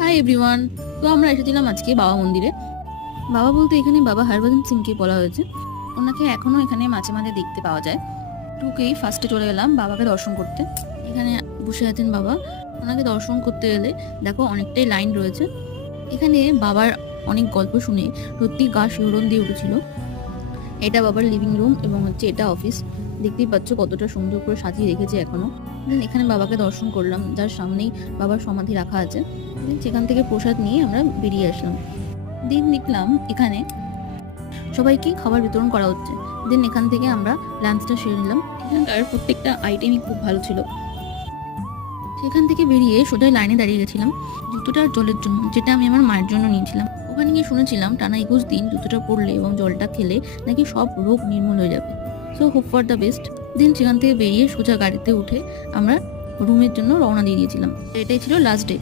Hi everyone. তো আমরা এসেছিলাম আজকে বাবা মন্দিরে। বাবা বলতে এখানে বাবা হরভজন সিংকে বলা হয়েছে। ওনাকে এখনও এখানে মাঝে মাঝে দেখতে পাওয়া যায়। ঢুকেই ফার্স্টে চলে গেলাম বাবাকে দর্শন করতে। এখানে বসে আছেন বাবা। ওনাকে দর্শন করতে গেলে দেখো অনেকটাই লাইন রয়েছে। এখানে বাবার অনেক গল্প শুনে সত্যি গা শিহরণ দিয়ে উঠেছিল। এটা বাবার লিভিং রুম এবং হচ্ছে এটা অফিস। দেখতেই পাচ্ছ কতটা সুন্দর করে সাজিয়ে রেখেছে এখনো। এখানে বাবাকে দর্শন করলাম, যার সামনেই বাবার সমাধি রাখা আছে। সেখান থেকে প্রসাদ নিয়ে আমরা বেরিয়ে আসলাম। দেখলাম এখানে সবাইকে খাবার বিতরণ করা হচ্ছে। এখান থেকে আমরা লাঞ্চটা সেরে নিলাম। এখানকার প্রত্যেকটা আইটেমই খুব ভালো ছিল। সেখান থেকে বেরিয়ে সোজা লাইনে দাঁড়িয়ে গেছিলাম জুতোটা জলের জন্য, যেটা আমি আমার মায়ের জন্য নিয়েছিলাম। ওখানে গিয়ে শুনেছিলাম টানা 21 দিন জুতোটা পরলে এবং জলটা খেলে নাকি সব রোগ নির্মূল হয়ে যাবে। So hope for the best. সেখান থেকে বেরিয়ে সোজা গাড়িতে উঠে আমরা রুমের জন্য রওনা দিয়ে দিয়েছিলাম। এটাই ছিল লাস্ট ডে।